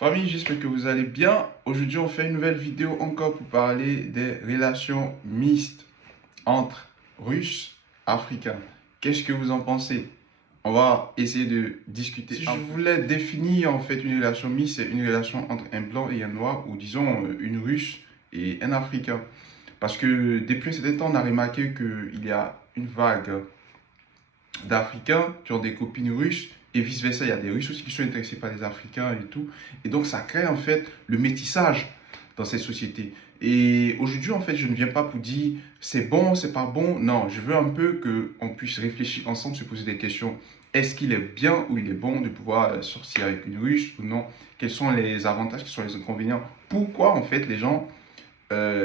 Famille, j'espère que vous allez bien. Aujourd'hui, on fait une nouvelle vidéo encore pour parler des relations mixtes entre Russes et Africains. Qu'est-ce que vous en pensez? On va essayer de discuter. Si je voulais définir en fait une relation mixte, c'est une relation entre un blanc et un noir, ou disons une Russe et un Africain. Parce que depuis un certain temps, on a remarqué qu'il y a une vague d'Africains qui ont des copines russes et vice-versa. Il y a des Russes aussi qui sont intéressés par les Africains et tout. Et donc, ça crée en fait le métissage dans cette société. Et aujourd'hui, en fait, je ne viens pas pour dire c'est bon, c'est pas bon. Non, je veux un peu qu'on puisse réfléchir ensemble, se poser des questions. Est-ce qu'il est bien ou il est bon de pouvoir sortir avec une Russe ou non? Quels sont les avantages, quels sont les inconvénients? Pourquoi, en fait, les gens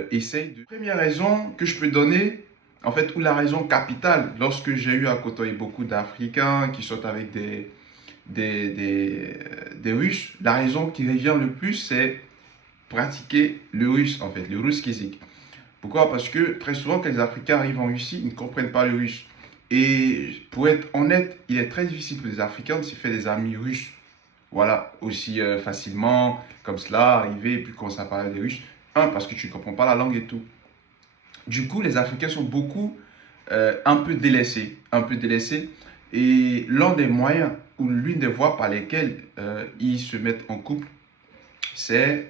essayent de... Première raison que je peux donner, en fait, ou la raison capitale, lorsque j'ai eu à côtoyer beaucoup d'Africains qui sont avec des Russes, la raison qui revient le plus, c'est pratiquer le russe, en fait, le russe physique. Pourquoi? Parce que très souvent, quand les Africains arrivent en Russie, ils ne comprennent pas le russe. Et pour être honnête, il est très difficile pour les Africains de se faire des amis russes. Voilà, aussi facilement, comme cela, arriver et puis commencer à parler des Russes. Un, parce que tu ne comprends pas la langue et tout. Du coup, les Africains sont beaucoup un peu délaissés, un peu délaissés. Et l'un des moyens ou l'une des voies par lesquelles ils se mettent en couple, c'est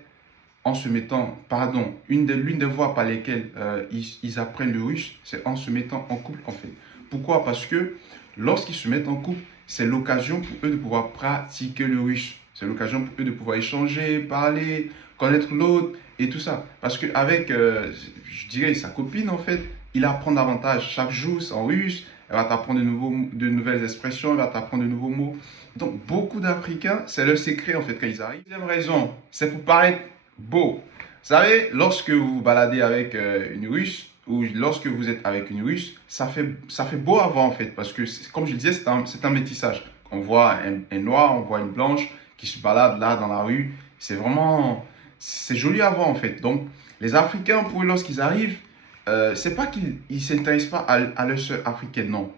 en se mettant, pardon, l'une des voies par lesquelles ils apprennent le russe, c'est en se mettant en couple en fait. Pourquoi? Parce que lorsqu'ils se mettent en couple, c'est l'occasion pour eux de pouvoir pratiquer le russe. C'est l'occasion pour eux de pouvoir échanger, parler, connaître l'autre et tout ça. Parce qu'avec, je dirais, sa copine en fait, il apprend davantage. Chaque jour, c'est en russe, elle va t'apprendre de nouvelles expressions, elle va t'apprendre de nouveaux mots. Donc, beaucoup d'Africains, c'est leur secret en fait quand ils arrivent. Deuxième raison, c'est pour paraître beau. Vous savez, lorsque vous vous baladez avec une Russe ou lorsque vous êtes avec une Russe, ça fait beau à voir en fait. Parce que, comme je le disais, c'est un métissage. On voit un noir, on voit une blanche qui se balade là dans la rue. C'est vraiment, c'est joli à voir en fait. Donc, les Africains, pour eux, lorsqu'ils arrivent, c'est pas qu'ils ne s'intéressent pas à leur sœur africaine, non.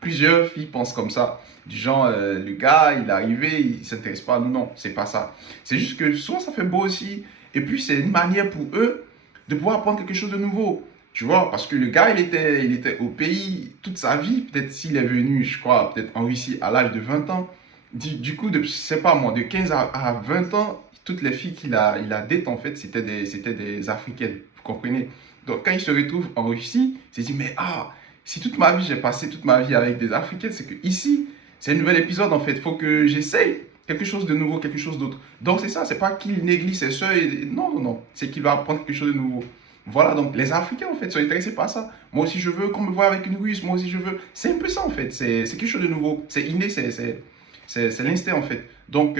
Plusieurs filles pensent comme ça. Du genre, le gars, il est arrivé, il ne s'intéresse pas à nous. Non, c'est pas ça. C'est juste que soit ça fait beau aussi, et puis c'est une manière pour eux de pouvoir apprendre quelque chose de nouveau. Tu vois, parce que le gars, il était au pays toute sa vie. Peut-être s'il est venu, je crois, peut-être en Russie à l'âge de 20 ans. Du coup, je sais pas moi, de 15 à 20 ans, toutes les filles il a date, en fait, c'était des Africaines. Vous comprenez? Donc, quand il se retrouve en Russie, il se dit, mais si toute ma vie, j'ai passé toute ma vie avec des Africaines, c'est que ici, c'est un nouvel épisode, en fait. Il faut que j'essaye quelque chose de nouveau, quelque chose d'autre. Donc, c'est ça, c'est pas qu'il néglige ses soeurs. Non, non, non. C'est qu'il va apprendre quelque chose de nouveau. Voilà, donc les Africains, en fait, sont intéressés par ça. Moi aussi, je veux qu'on me voit avec une Russe. Moi aussi, je veux. C'est un peu ça, en fait. C'est quelque chose de nouveau. C'est inné, c'est l'instinct, en fait. Donc,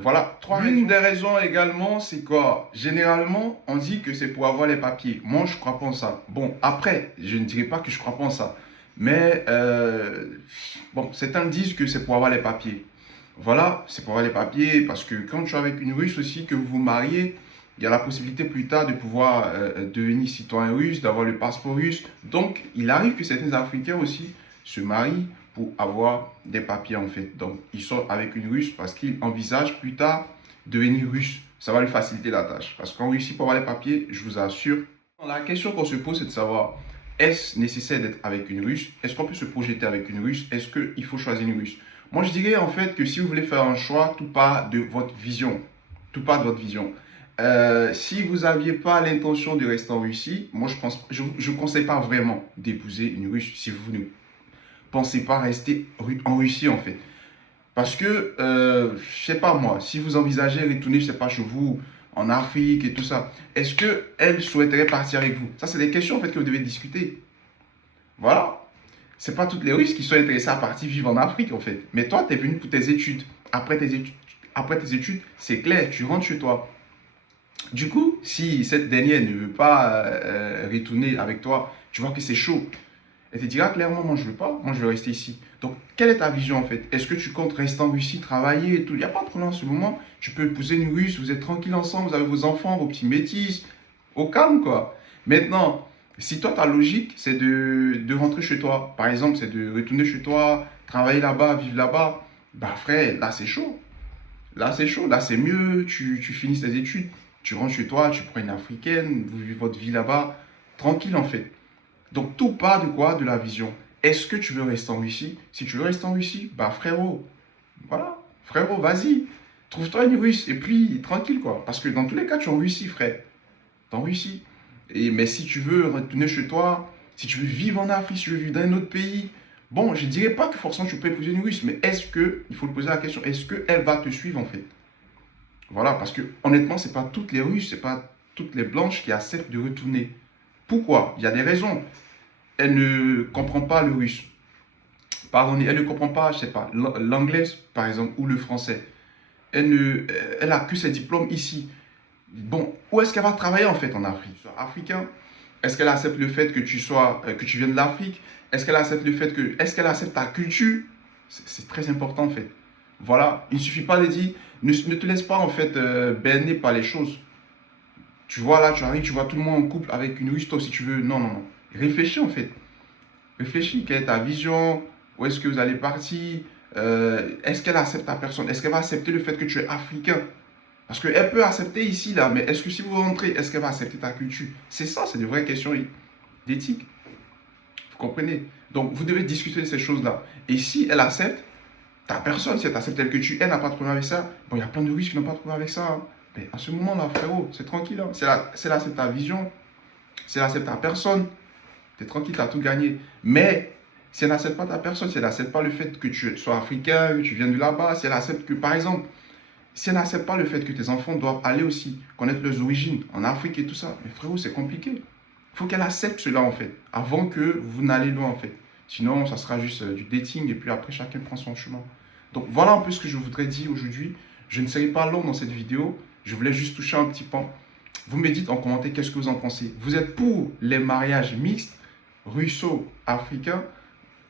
voilà. L'une des raisons également, c'est quoi? Généralement, on dit que c'est pour avoir les papiers. Moi, je ne crois pas en ça. Bon, après, je ne dirais pas que je ne crois pas en ça. Mais, bon, certains disent que c'est pour avoir les papiers. Voilà, c'est pour avoir les papiers parce que quand tu es avec une Russe aussi, que vous vous mariez, il y a la possibilité plus tard de pouvoir devenir citoyen russe, d'avoir le passeport russe. Donc, il arrive que certains Africains aussi se marient pour avoir des papiers en fait. Donc, ils sont avec une Russe parce qu'ils envisagent plus tard devenir russe. Ça va lui faciliter la tâche. Parce qu'en Russie, pour avoir les papiers, je vous assure, la question qu'on se pose, c'est de savoir, est-ce nécessaire d'être avec une Russe? Est-ce qu'on peut se projeter avec une Russe? Est-ce qu'il faut choisir une Russe? Moi, je dirais en fait que si vous voulez faire un choix, tout part de votre vision. Tout part de votre vision. Si vous n'aviez pas l'intention de rester en Russie, moi je ne conseille pas vraiment d'épouser une Russe si vous ne pensez pas rester en Russie en fait. Parce que, je sais pas moi, si vous envisagez retourner, je sais pas, chez vous, en Afrique et tout ça, est-ce qu'elle souhaiterait partir avec vous? Ça, c'est des questions en fait que vous devez discuter. Voilà. C'est pas toutes les Russes qui sont intéressées à partir vivre en Afrique en fait. Mais toi, tu es venu pour tes études. Après tes études, c'est clair, tu rentres chez toi. Du coup, si cette dernière ne veut pas retourner avec toi, tu vois que c'est chaud. Elle te dira clairement, moi je ne veux pas, moi je veux rester ici. Donc, quelle est ta vision en fait? Est-ce que tu comptes rester en Russie, travailler et tout? Il n'y a pas de problème en ce moment. Tu peux épouser une Russe, vous êtes tranquille ensemble, vous avez vos enfants, vos petits métis, au calme quoi. Maintenant, si toi ta logique c'est de rentrer chez toi, par exemple, c'est de retourner chez toi, travailler là-bas, vivre là-bas, bah frère, là c'est chaud. Là, c'est chaud. Là, c'est mieux. Tu finis tes études. Tu rentres chez toi, tu prends une africaine, vous vivez votre vie là-bas, tranquille en fait. Donc, tout part de quoi? De la vision. Est-ce que tu veux rester en Russie? Si tu veux rester en Russie, bah frérot, voilà. Frérot, vas-y. Trouve-toi une Russe. Et puis, tranquille quoi. Parce que dans tous les cas, tu es en Russie, frère. Tu es en Russie. Mais si tu veux retourner chez toi, si tu veux vivre en Afrique, si tu veux vivre dans un autre pays, bon, je ne dirais pas que forcément tu peux épouser une Russe, mais est-ce que, il faut te poser la question, est-ce qu'elle va te suivre en fait? Voilà, parce que honnêtement, ce n'est pas toutes les Russes, ce n'est pas toutes les blanches qui acceptent de retourner. Pourquoi? Il y a des raisons. Elle ne comprend pas le russe. Pardon, elle ne comprend pas, je sais pas, l'anglais par exemple, ou le français. Elle a que ses diplômes ici. Bon, où est-ce qu'elle va travailler en fait en Afrique? Africain? Est-ce qu'elle accepte le fait que tu sois, que tu viennes de l'Afrique? Est-ce qu'elle accepte ta culture? C'est très important en fait. Voilà, il ne suffit pas de dire, ne te laisse pas en fait berner par les choses. Tu vois là, tu arrives, tu vois tout le monde en couple avec une Russe, toi si tu veux. Non, non, non. Réfléchis en fait. Réfléchis, quelle est ta vision? Où est-ce que vous allez partir? Est-ce qu'elle accepte ta personne? Est-ce qu'elle va accepter le fait que tu es africain? Parce qu'elle peut accepter ici, là, mais est-ce que si vous rentrez, est-ce qu'elle va accepter ta culture? C'est ça, c'est des vraies questions d'éthique. Vous comprenez? Donc, vous devez discuter de ces choses-là. Et si elle accepte, ta personne, si elle accepte tel que tu es, n'a pas de problème avec ça, bon, il y a plein de Russes qui n'ont pas de problème avec ça. Hein. Mais à ce moment-là, frérot, c'est tranquille. Hein. C'est là, c'est ta vision. C'est là, c'est ta personne. Tu es tranquille, tu as tout gagné. Mais si elle n'accepte pas ta personne, si elle n'accepte pas le fait que tu sois africain, que tu viennes de là-bas, si elle accepte que, par exemple, si elle n'accepte pas le fait que tes enfants doivent aller aussi connaître leurs origines en Afrique et tout ça, mais frérot, c'est compliqué. Il faut qu'elle accepte cela en fait, avant que vous n'allez loin en fait. Sinon, ça sera juste du dating et puis après, chacun prend son chemin. Donc voilà un peu ce que je voudrais dire aujourd'hui. Je ne serai pas long dans cette vidéo. Je voulais juste toucher un petit pan. Vous me dites en commentaire qu'est-ce que vous en pensez. Vous êtes pour les mariages mixtes, russo-africains,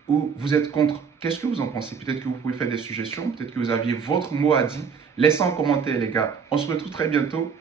ou vous êtes contre? Qu'est-ce que vous en pensez? Peut-être que vous pouvez faire des suggestions, peut-être que vous aviez votre mot à dire. Laissez en commentaire les gars. On se retrouve très bientôt.